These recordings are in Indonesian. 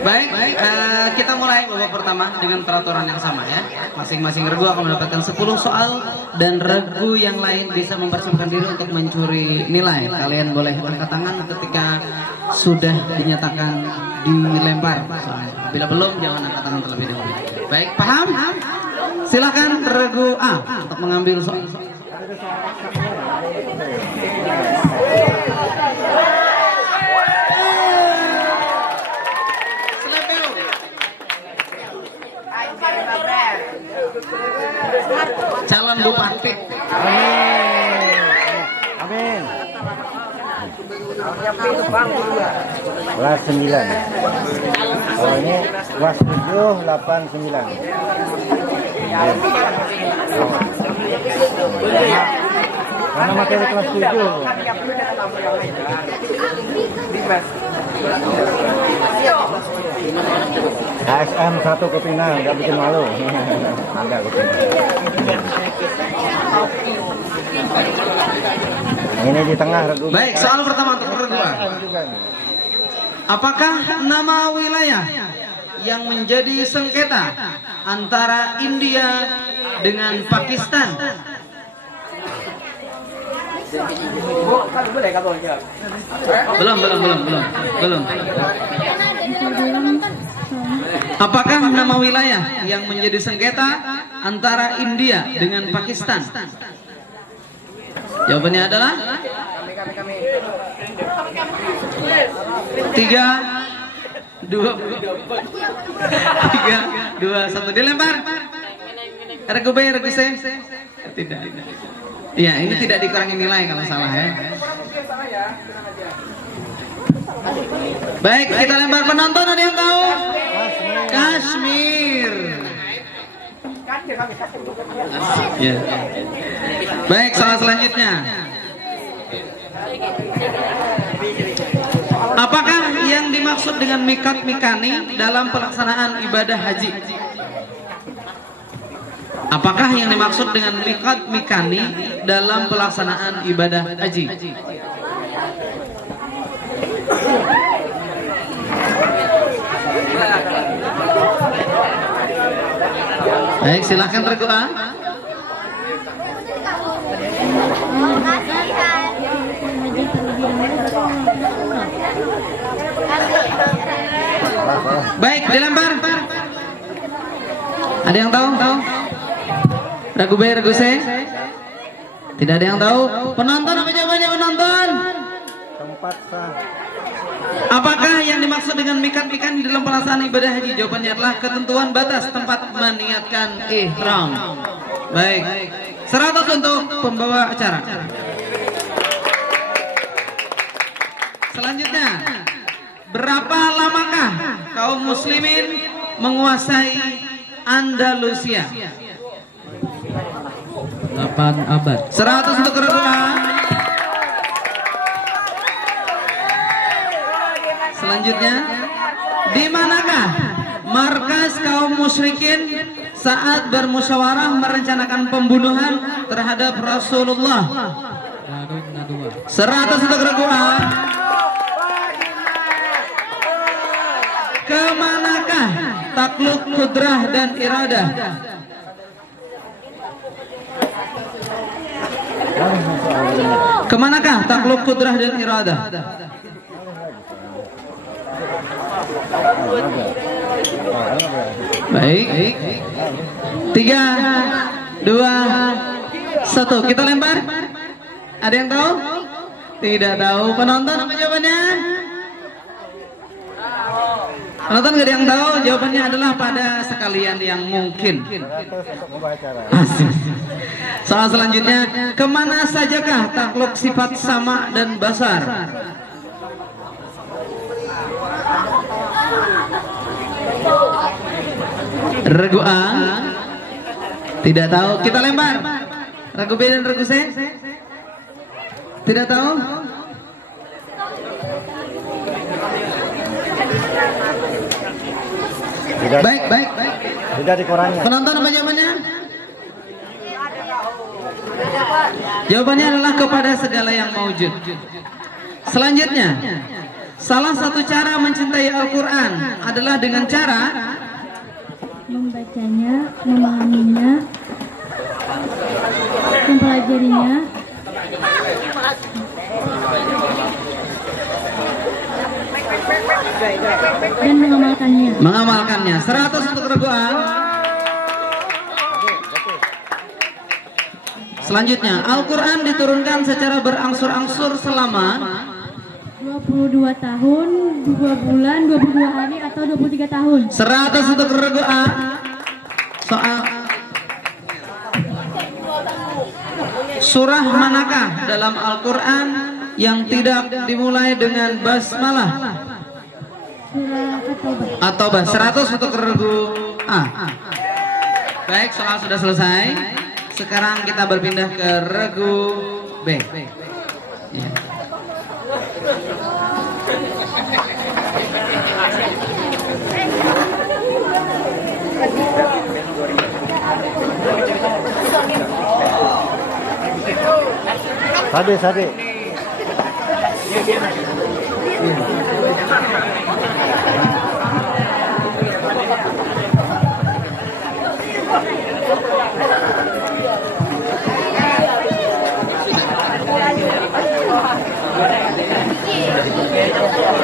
Baik, kita mulai babak pertama dengan peraturan yang sama ya. Masing-masing regu akan mendapatkan 10 soal dan regu yang lain bisa mempersiapkan diri untuk mencuri nilai. Kalian boleh angkat tangan ketika sudah dinyatakan dilempar. Bila belum, jangan angkat tangan terlebih dahulu. Baik, paham? Silakan regu A untuk mengambil soal. Calon bupati. Amin. Kelas 9. Oh, ini kelas 7, 8, 9. Karena materi kelas 7. ASM 1 Kupinang, nggak bikin malu. Ada Kupinang. Ini di tengah regu. Baik, soal pertama untuk regu A. Apakah nama wilayah yang menjadi sengketa antara India dengan Pakistan? Belum. Apakah nama wilayah yang menjadi sengketa antara India dengan Pakistan? Jawabannya adalah 3, 2, 1 dilempar. Regu B, regu C? Tidak. Iya, ini tidak dikurangi nilai kalau salah ya. Baik, kita lempar penonton, ada yang tahu? Kashmir. Ya. Baik, soal selanjutnya. Apakah yang dimaksud dengan miqat mikani dalam pelaksanaan ibadah haji? Apakah yang dimaksud dengan miqat mikani dalam pelaksanaan ibadah haji? Baik, silakan regu A. Baik, dilempar. Ada yang tahu? Regu B, regu C? Tidak ada yang tahu. Penonton, apa jawabannya penonton? Tempat sah. Apakah yang dimaksud dengan miqat mikani dalam pelaksanaan ibadah haji? Jawabannya adalah ketentuan batas tempat meniatkan ihram. Baik, 100 untuk pembawa acara. Selanjutnya, berapa lamakah kaum muslimin menguasai Andalusia? 8 abad. 100 untuk regu A. Selanjutnya, di manakah markas kaum musyrikin saat bermusyawarah merencanakan pembunuhan terhadap Rasulullah? 100 untuk regu A. Kemanakah takluk kudrah dan iradah? Kemanakah takluk kudrah dan iradah? Baik, 3, 2, 1. Kita lempar. Ada yang tahu? Tidak tahu. Penonton, apa jawabannya? Penonton gak ada yang tahu. Jawabannya adalah pada sekalian yang mungkin. Soal selanjutnya, kemana sajakah takluk sifat sama dan basar? Regu A. Tidak tahu. Kita lempar. Regu B dan regu C? Tidak tahu. Baik. Tidak dikurangi. Penonton, apa jawabannya? Jawabannya adalah kepada segala yang maujud. Selanjutnya, Salah satu cara mencintai Al-Quran adalah dengan cara membacanya, memahaminya, mempelajarinya, dan mengamalkannya. Mengamalkannya. 100 untuk reguan. Selanjutnya, Al-Quran diturunkan secara berangsur-angsur selama 22 tahun, 2 bulan, 22 hari, atau 23 tahun. 100 untuk reguan. Soal surah manakah dalam Al-Quran yang tidak dimulai dengan basmalah? Surah At-Taubah. At-Taubah. 100 untuk regu A. Baik, soal sudah selesai. Sekarang kita berpindah ke regu B. Ya. Sade.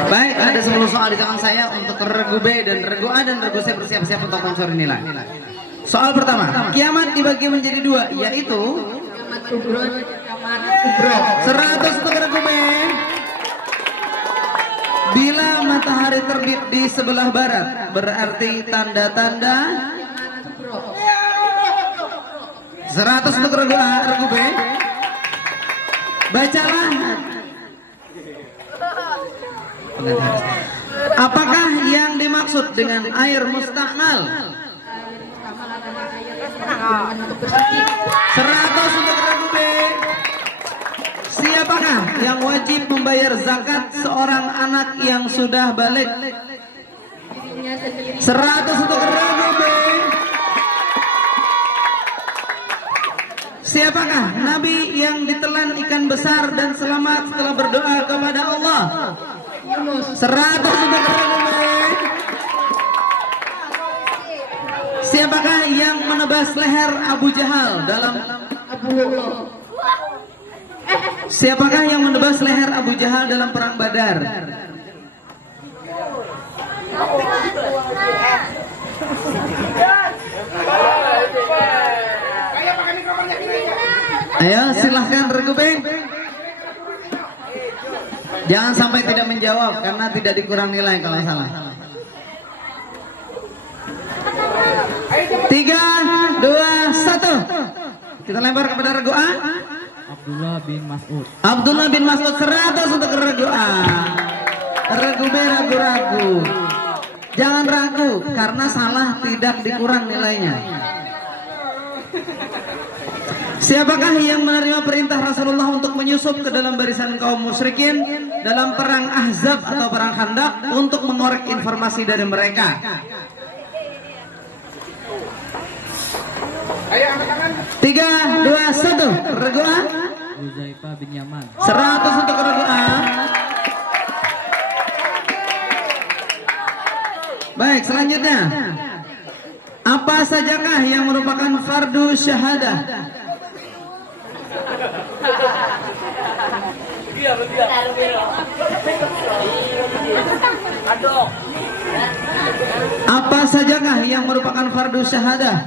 Baik, ada 10 soal di tangan saya untuk regu B dan regu A, dan regu C bersiap-siap untuk mencuri nilai. Soal pertama, kiamat dibagi menjadi 2, yaitu 100 untuk regu B. Bila matahari terbit di sebelah barat, berarti tanda-tanda. 100 untuk regu A, regu B. Bacalah. Apakah yang dimaksud dengan air mustakmal? 100 untuk regu B. Siapakah yang wajib membayar zakat seorang anak yang sudah balik? 100 untuk regu B. Siapakah nabi yang ditelan ikan besar dan selamat setelah berdoa kepada Allah? 100 untuk regu B. Siapakah yang menebas leher Abu Jahal dalam Siapakah yang menebas leher Abu Jahal dalam perang Badar? Ayo silahkan regu B. Jangan sampai tidak menjawab karena tidak dikurang nilai kalau salah. 3, 2, 1. Kita lempar kepada regu A. Abdullah bin Mas'ud. Abdullah bin Mas'ud. 100 untuk regu A. Regu B ragu-ragu. Jangan ragu karena salah tidak dikurang nilainya. Siapakah yang menerima perintah Rasulullah untuk menyusup ke dalam barisan kaum musyrikin dalam perang Ahzab atau perang Khandaq untuk mengorek informasi dari mereka? 3, 2, 1. Regu A. Huzaifah bin Yaman. 100 untuk regu A. Baik, selanjutnya. Apa sajakah yang merupakan fardu syahadah? Apa sajakah yang merupakan fardu syahadah?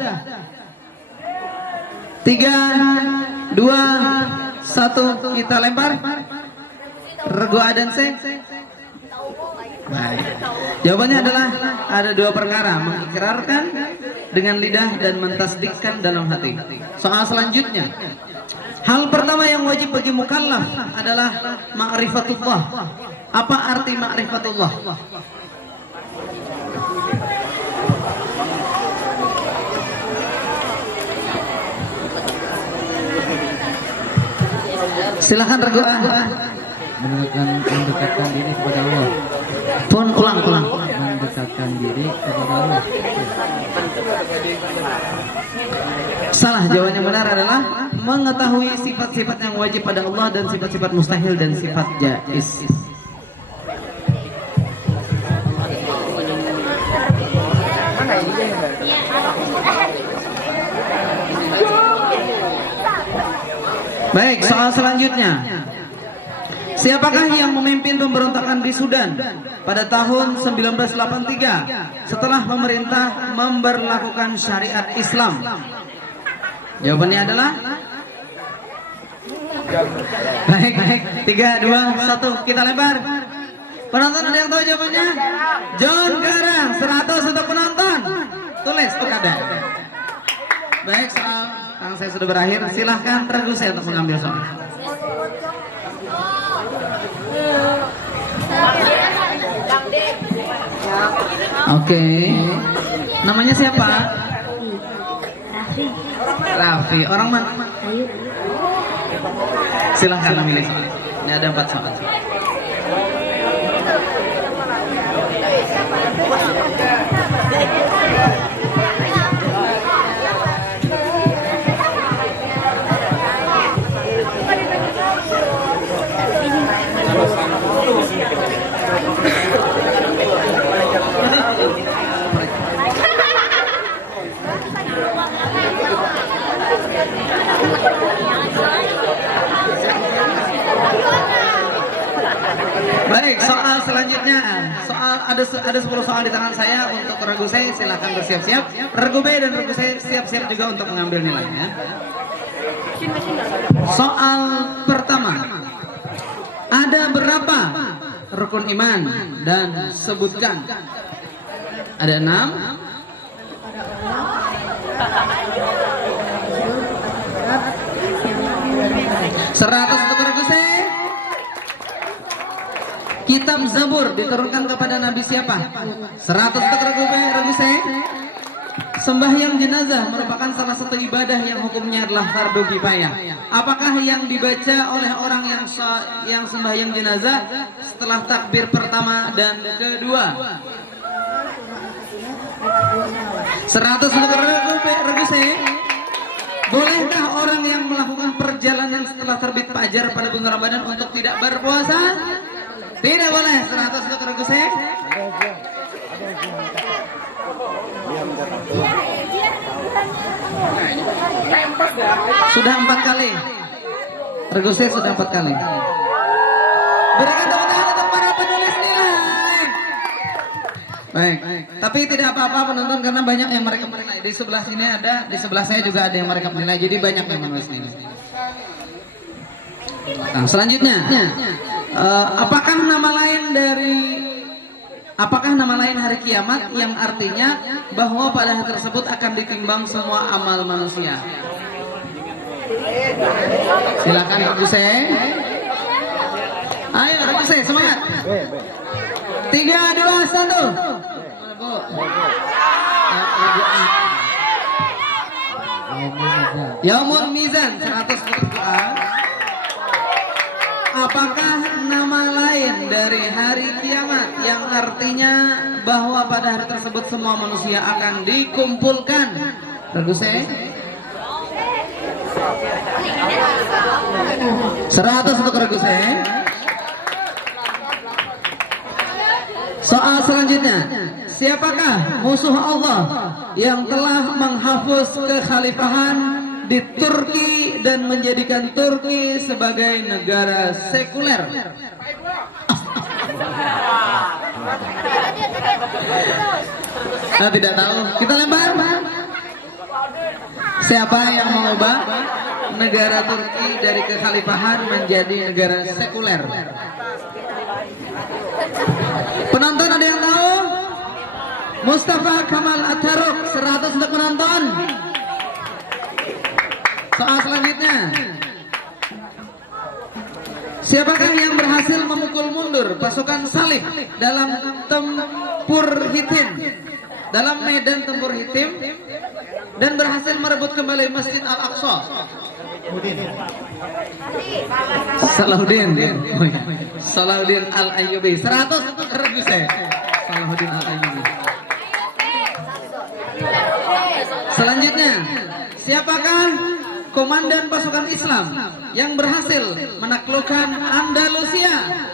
3, 2, 1. Kita lempar. Regu A dan C. Baik. Jawabannya adalah ada 2 perkara: mengikrarkan dengan lidah dan mentasdikkan dalam hati. Soal selanjutnya, hal pertama yang wajib bagi mukallaf adalah ma'rifatullah. Apa arti ma'rifatullah? Silakan regu A. Mendekatkan diri kepada Allah. Pun ulang. Mendekatkan diri kepada Allah. Salah, jawabannya benar adalah mengetahui sifat-sifat yang wajib pada Allah dan sifat-sifat mustahil dan sifat jaiz. Baik, soal selanjutnya. Siapakah yang memimpin pemberontakan di Sudan pada tahun 1983 setelah pemerintah memberlakukan syariat Islam? Jawabannya adalah baik, 3, 2, 1, kita lempar. Penonton ada yang tahu jawabannya? John Garang, 100 untuk penonton. Tulis ada. Baik, soal yang saya sudah berakhir. Silahkan Regu saya untuk mengambil soal. Oke. Namanya siapa? Raffi. Orang mana? Silahkan memilih. Ini ada 4 soal. Baik, soal selanjutnya. Soal ada 10 soal di tangan saya untuk Regu saya, silakan bersiap-siap. Regu B dan Regu saya siap-siap juga untuk mengambil nilainya. Soal pertama. Ada berapa rukun iman dan sebutkan. Ada 6. Seratus untuk Regu saya. Kitab Zabur diturunkan kepada Nabi siapa? 100 untuk Regu C. Sembahyang jenazah merupakan salah satu ibadah yang hukumnya adalah fardu kifayah. Apakah yang dibaca oleh orang yang sembahyang jenazah setelah takbir pertama dan kedua? 100 untuk Regu C. Bolehkah orang yang melakukan perjalanan setelah terbit fajar pada bulan Ramadan untuk tidak berpuasa? Tidak boleh. 100 untuk Regu C. Sudah 4 kali. Regu C sudah 4 kali. Berikan tepuk tangan untuk para penulis nilai. Baik. Tapi tidak apa-apa penonton karena banyak yang mereka menilai. Di sebelah sini ada, di sebelah saya juga ada yang mereka menilai. Jadi banyak yang menulis nilai. Nah, selanjutnya, apakah nama lain hari kiamat yang artinya bahwa pada hari tersebut akan ditimbang semua amal manusia? Silakan Regu C. Ayo Regu C, semangat. 3, 2, 1. Yaumul Mizan 100 untuk A. Apakah nama lain dari hari kiamat yang artinya bahwa pada hari tersebut semua manusia akan dikumpulkan? Regu C. 100 untuk Regu C. Soal selanjutnya, siapakah musuh Allah yang telah menghapus kekhalifahan di Turki dan menjadikan Turki sebagai negara sekuler? Nah, tidak tahu. Kita lempar. Siapa yang mengubah negara Turki dari kekhalifahan menjadi negara sekuler? Penonton ada yang tahu? Mustafa Kamal Atatürk. 100 untuk penonton. Soal selanjutnya, siapakah yang berhasil memukul mundur pasukan Salib dalam tempur Hittim, dalam medan tempur Hittim, dan berhasil merebut kembali Masjid Al-Aqsa? Salahuddin Al-Ayyubi. 100 untuk Regu C. Salahuddin Al-Ayyubi. Selanjutnya, siapakah komandan pasukan Islam yang berhasil menaklukkan Andalusia?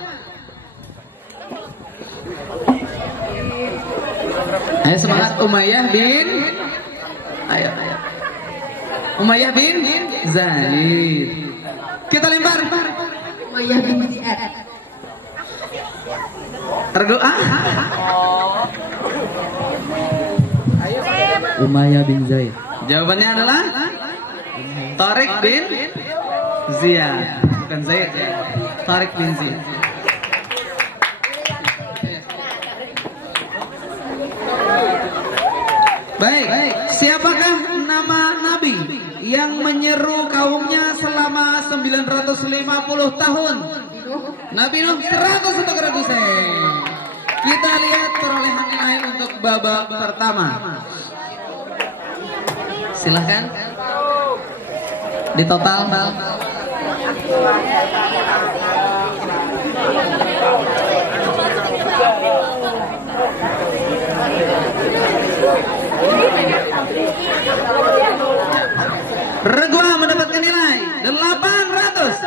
Ayo semangat. Umayyah bin Umayyah bin Zaid. Kita lempar. Maya binti Ed. Regu A. Umayyah bin Zaid. Jawabannya adalah Tariq bin Ziyad. Bukan Zaid ya. Tariq bin Ziyad. Baik, siapakah nama Nabi yang menyeru kaumnya selama 950 tahun? Nabi Nuh. 100 untuk regu C. Kita lihat perolehan nilai untuk babak pertama. Silahkan di total. Regu A mendapatkan nilai 800.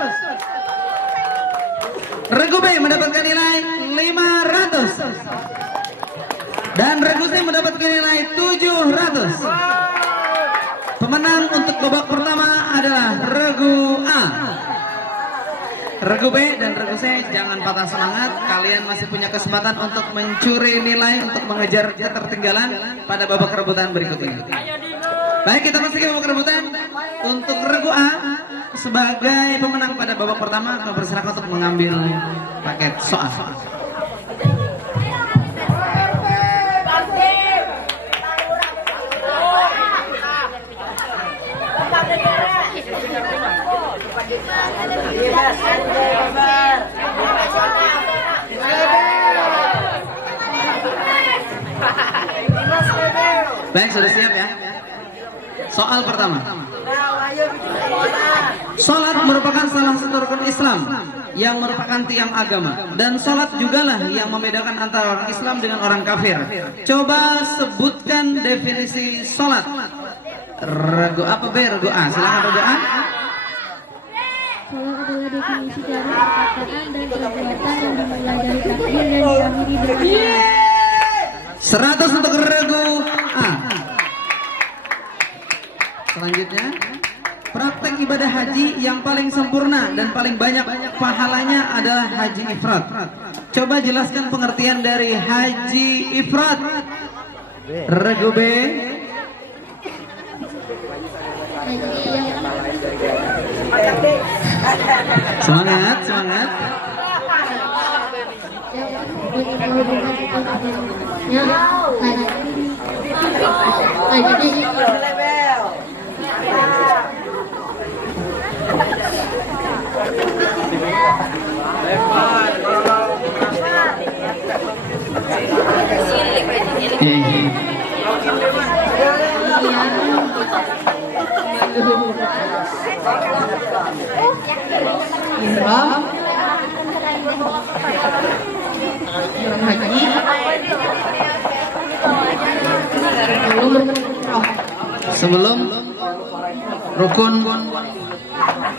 Regu B mendapatkan nilai 500. Dan regu C mendapatkan nilai 700. Pemenang untuk babak pertama adalah regu A. Regu B dan regu C, jangan patah semangat. Kalian masih punya kesempatan untuk mencuri nilai untuk mengejar ketertinggalan pada babak rebutan berikut ini. Baik, kita masuk ke babak rebutan. Untuk regu A sebagai pemenang pada babak pertama, kami persilakan untuk mengambil paket soal. Baik, sudah siap ya? Soal pertama. Salat merupakan salah satu rukun Islam yang merupakan tiang agama, dan salat jugalah yang membedakan antara orang Islam dengan orang kafir. Coba sebutkan definisi salat. Regu apa B? Regu A. Silakan regu A. Salat adalah definisi dari perkataan dan perbuatan yang dimulai dari takbir dan diakhiri dengan 100 untuk regu A. Selanjutnya, praktek ibadah haji yang paling sempurna dan paling banyak pahalanya adalah haji ifrat. Coba jelaskan pengertian dari haji ifrat. Regu B. Semangat, semangat. ihram, ihram haji, sebelum rukun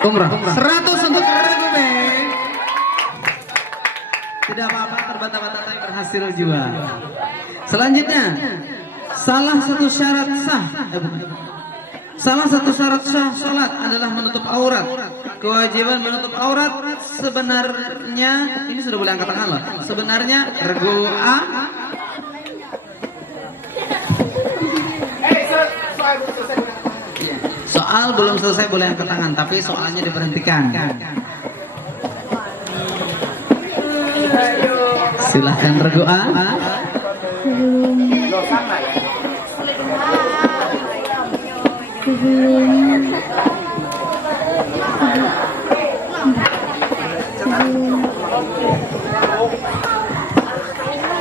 umrah. 100 untuk regu B. Tidak apa-apa, terbata-bata tapi berhasil juga. Selanjutnya, salah satu syarat sah salat adalah menutup aurat. Kewajiban menutup aurat sebenarnya, ini sudah boleh angkat tangan loh. Sebenarnya regu A. Soal belum selesai boleh angkat tangan, tapi soalnya diberhentikan. Silahkan regu A.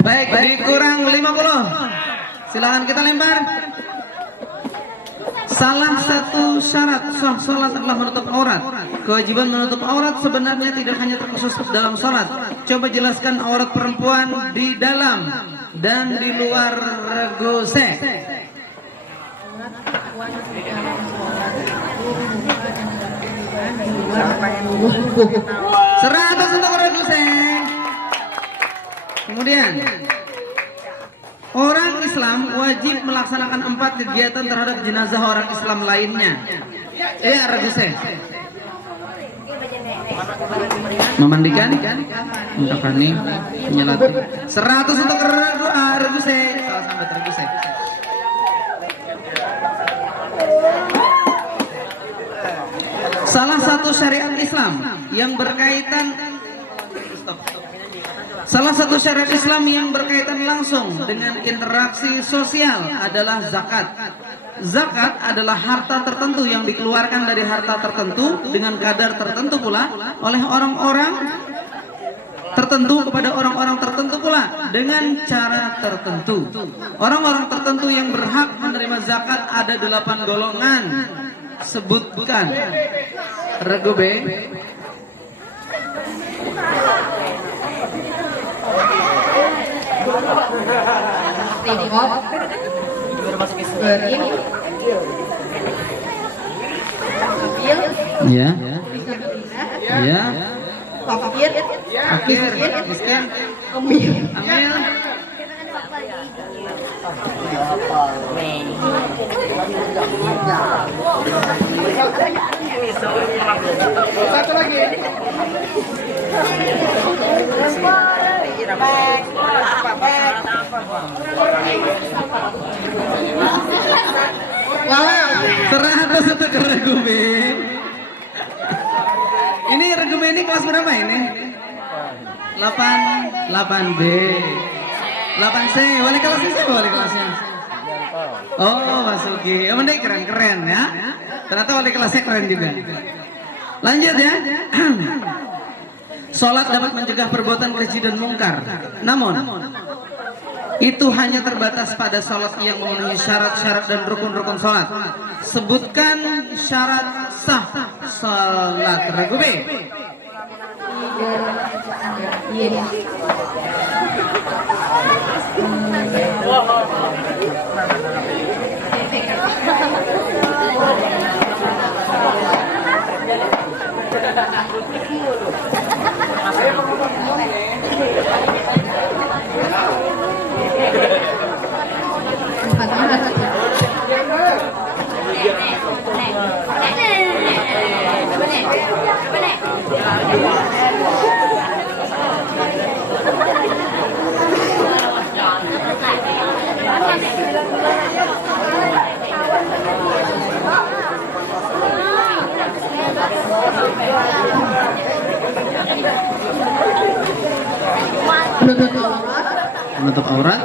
Baik, dikurang 50. Silahkan kita lempar. Salah satu syarat sah salat adalah menutup aurat. Kewajiban menutup aurat sebenarnya tidak hanya terkhusus dalam salat. Coba jelaskan aurat perempuan di dalam dan di luar regu C. 100 untuk regu C. Kemudian, orang Islam wajib melaksanakan 4 kegiatan terhadap jenazah orang Islam lainnya. Regu C. Memandikan, untuk kening, menyelati. 100 untuk regu se. Salah sambat regu se. Salah satu syariat Islam yang berkaitan langsung dengan interaksi sosial adalah zakat. Zakat adalah harta tertentu yang dikeluarkan dari harta tertentu dengan kadar tertentu pula oleh orang-orang tertentu kepada orang-orang tertentu pula dengan cara tertentu. Orang-orang tertentu yang berhak menerima zakat ada 8 golongan. Sebutkan. Regu B. Ya. Ya. Fakir, miskin, amil. Satu lagi. Teratas untuk regu B. Ini regu B ini kelas berapa ini? 8B. 8C. Wali kelasnya siapa wali kelasnya? Oh, Masuki. Oh, mending keren-keren ya. Ternyata wali kelasnya keren juga. Lanjut ya. Sholat dapat mencegah perbuatan keji dan mungkar. Namun itu hanya terbatas pada sholat yang memenuhi syarat-syarat dan rukun-rukun sholat. Sebutkan syarat sah sholat. Regu B. Menutup aurat.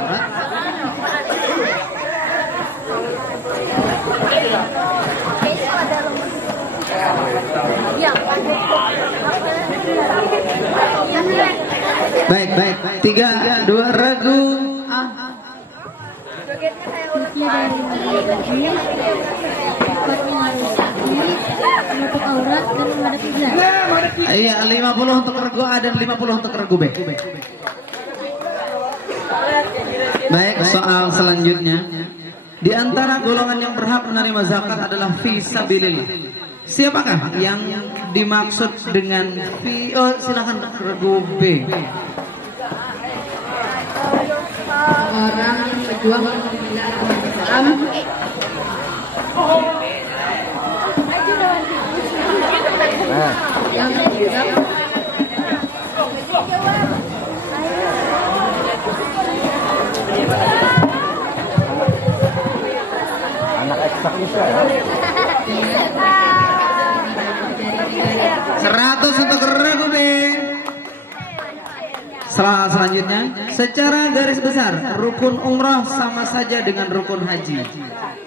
Baik. 3, 2, regu A. Menutup aurat dan menghadap kiblat. Iya, 50 untuk regu A dan 50 untuk regu B. Baik, soal selanjutnya. Di antara golongan yang berhak menerima zakat adalah fisabilillah. Siapakah yang dimaksud dengan silakan regu B. Orang yang berjuang membela Islam. Yang berjuang Anak eksak bisa ya. 100 untuk regu B. Selanjutnya, secara garis besar rukun umrah sama saja dengan rukun haji.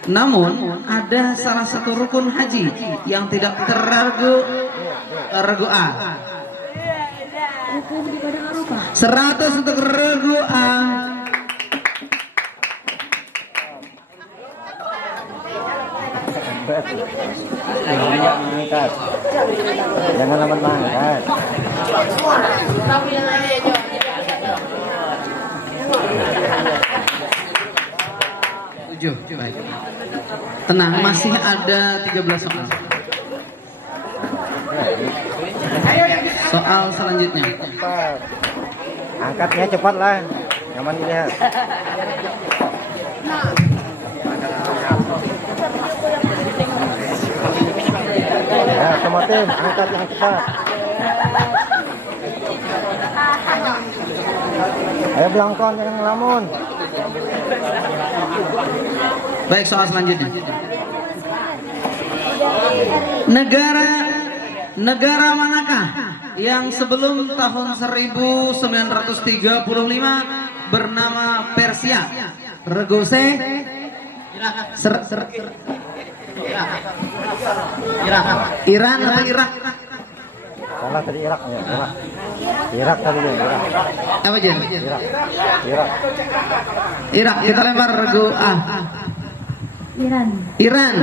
Namun ada salah satu rukun haji yang tidak terregu regu A. 100 untuk regu A. Angkat. Jangan lama angkat. Tujuh. Baik. Tenang, masih ada 13 soal. Soal selanjutnya. Cepat. Angkatnya cepat lah. Nyaman dilihat. Ya, otomatis angkat yang cepat. Ayo belangkon jangan ngelamun. Baik, soal selanjutnya. Negara manakah yang sebelum tahun 1935 bernama Persia? Regu C. Iran atau Irak? Salah tadi Irak ya, Irak. Irak tadi ya, Irak. Apa Jen? Irak. Irak. Irak. Kita lempar regu A. Iran. Iran.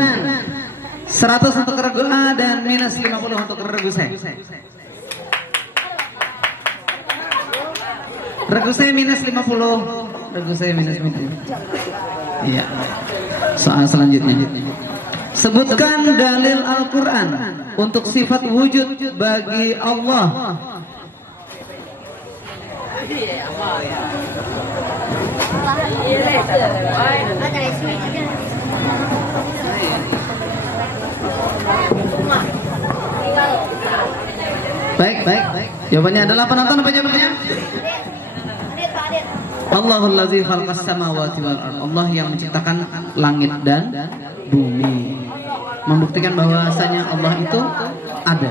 100 untuk regu A dan minus 50 untuk regu C. Regu C minus 50. Regu C minus 50. Iya. Soal selanjutnya. Sebutkan dalil Al-Quran untuk sifat wujud bagi Allah. Baik. Jawabannya adalah penonton apa jawabannya? Allahul ladzi khalaqas samawati wal ardh. Allah yang menciptakan langit dan bumi. Membuktikan bahwasanya Allah itu ada.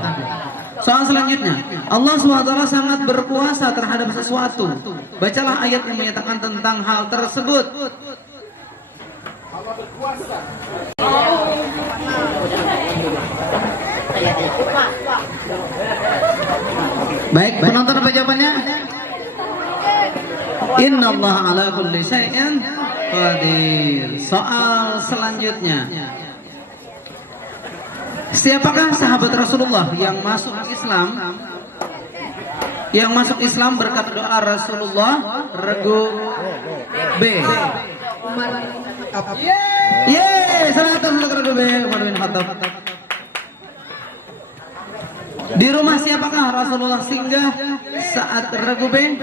Soal selanjutnya, Allah SWT sangat berkuasa terhadap sesuatu. Bacalah ayat yang menyatakan tentang hal tersebut. Baik, penonton apa jawabannya? Innallaha ala kulli syai'in qadir. Soal selanjutnya. Siapakah sahabat Rasulullah yang masuk Islam? Yang masuk Islam berkat doa Rasulullah? Regu B. Yeay, 100 untuk regu B. Umar bin Khattab. Di rumah siapakah Rasulullah singgah saat regu B?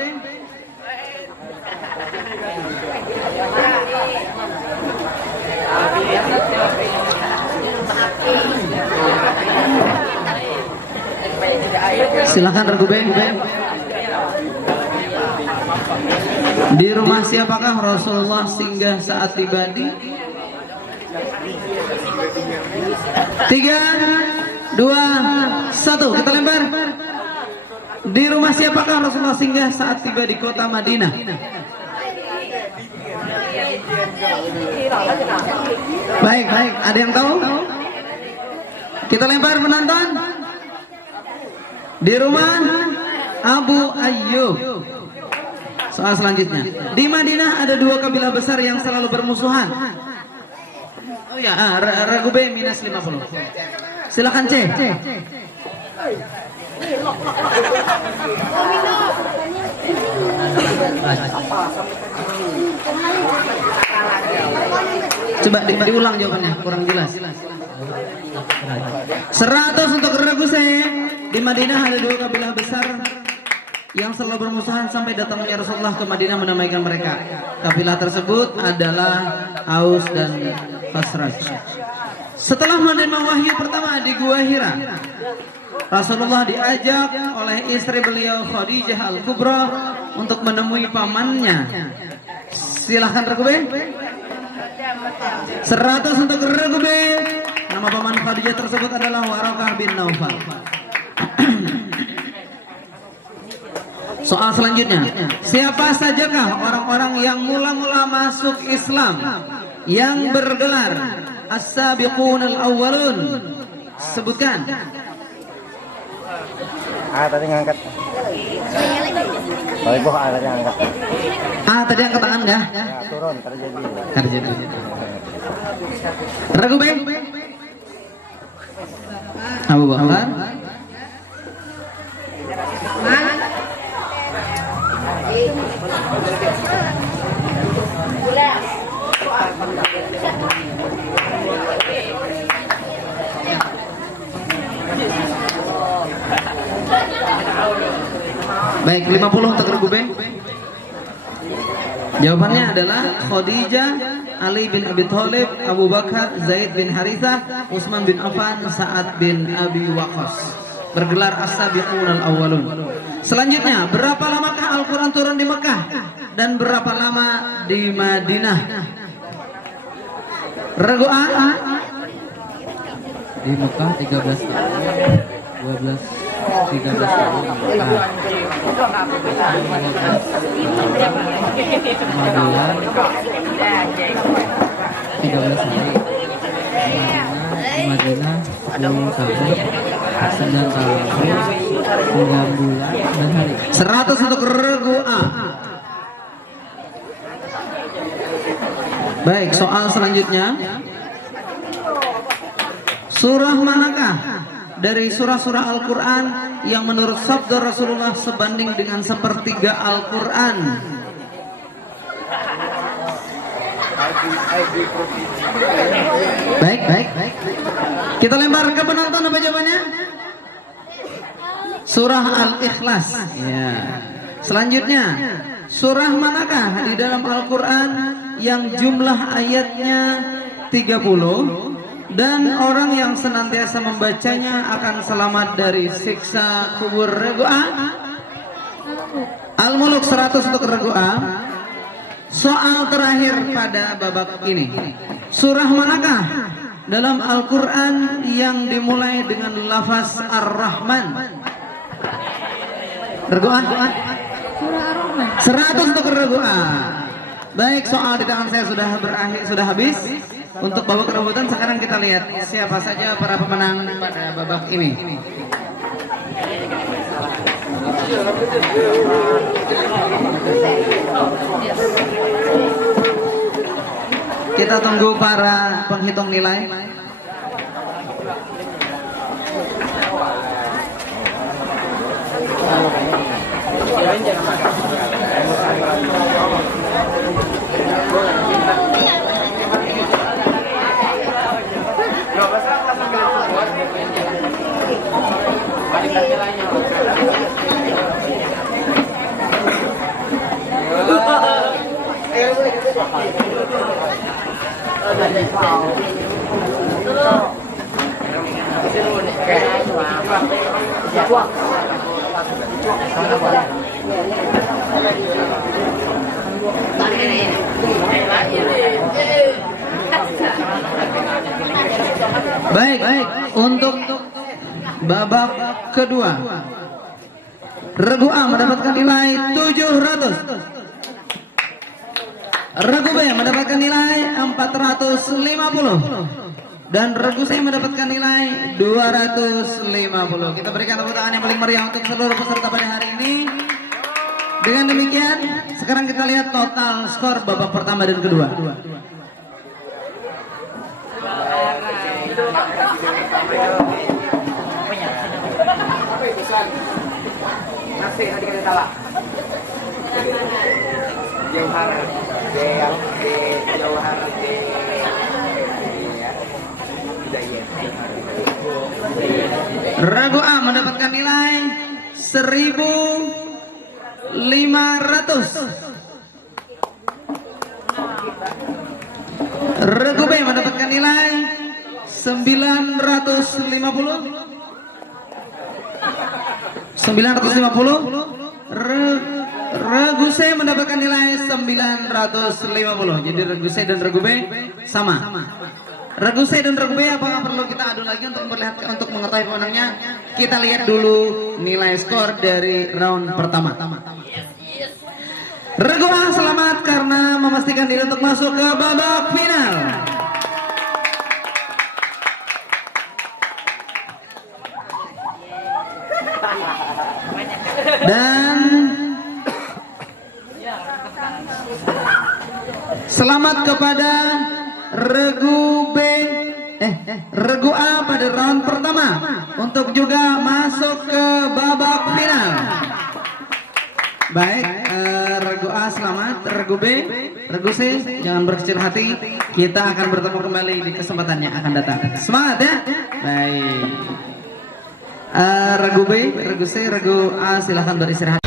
Silakan regu B. Di rumah siapakah Rasulullah singgah saat tiba di? 3, 2, 1. Kita lempar. Di rumah siapakah Rasulullah singgah saat tiba di kota Madinah? Baik. Ada yang tahu? Kita lempar penonton. Di rumah Abu Ayyub. Soal selanjutnya. Di Madinah ada 2 kabilah besar yang selalu bermusuhan. Oh ya, regu B minus 50. Silakan C. Coba diulang jawabannya, kurang jelas. 100 untuk regu C. Di Madinah ada 2 kabilah besar yang selalu bermusuhan sampai datangnya Rasulullah ke Madinah menamaikan mereka. Kabilah tersebut adalah Aus dan Khazraj. Setelah menerima wahyu pertama di Gua Hira, Rasulullah diajak oleh istri beliau Khadijah Al-Kubra untuk menemui pamannya. Silahkan regu B. 100 untuk regu B. Nama paman Khadijah tersebut adalah Waraqah bin Naufal. Soal selanjutnya, siapa sajakah orang-orang yang mula-mula masuk Islam yang bergelar As-Sabiqun Al-Awwalun? Sebutkan. Tadi ngangkat. Balik boh tadi ngangkat. Tadi angkat tangan enggak? Ya, turun terjadi. Regu B. Abu Bakar. Baik, 50 untuk regu B. Jawabannya adalah Khadijah, Ali bin Abi Thalib, Abu Bakar, Zaid bin Harithah, Utsman bin Affan, Sa'ad bin Abi Waqqas. Bergelar As-Sabiqun Al-Awwalun. Selanjutnya, berapa lamakah Al-Quran turun di Mekah dan berapa lama di Madinah? Regu A. Di Mekah 13 tahun, 13 tahun di Mekah. 13 hari. Di Madinah 10 tahun, 9 tahun, 9 bulan dan hari. 100 untuk regu A. Baik, soal selanjutnya. Surah manakah dari surah-surah Al-Quran yang menurut sabda Rasulullah sebanding dengan sepertiga Al-Quran? Baik. Kita lempar ke penonton, apa jawabannya? Surah Al-Ikhlas. Ya. Selanjutnya, surah manakah di dalam Al-Quran yang jumlah ayatnya 30 dan orang yang senantiasa membacanya akan selamat dari siksa kubur? Regu A. Al-Muluk 100 untuk regu A. Soal terakhir pada babak ini, surah manakah dalam Al-Quran yang dimulai dengan lafaz Ar-Rahman? Regu A. Surah Ar-Rahman. 100 untuk regu A. Baik, soal di tangan saya sudah habis. Untuk babak rebutan sekarang kita lihat siapa saja para pemenang pada babak ini. Kita tunggu para penghitung nilai. Baik, untuk babak kedua, regu A mendapatkan nilai 700, regu B mendapatkan nilai 450, dan regu C mendapatkan nilai 250. Kita berikan tepuk tangan yang paling meriah untuk seluruh peserta pada hari ini. Dengan demikian, sekarang kita lihat total skor babak pertama dan kedua. Regu A mendapatkan nilai 1.500. Regu B mendapatkan nilai 950. Regu C mendapatkan nilai 950. Jadi regu C dan regu B sama. Regu C dan regu B apakah perlu kita adu lagi untuk mengetahui pemenangnya? Kita lihat dulu nilai skor dari round pertama. Regu A selamat karena memastikan diri untuk masuk ke babak final. Dan selamat kepada regu B, regu A pada round pertama untuk juga masuk ke babak final. Baik, regu A selamat, regu B, regu C jangan berkecil hati. Kita akan bertemu kembali di kesempatan yang akan datang. Semangat ya. Baik. Regu B, regu C, regu A silahkan beristirahat.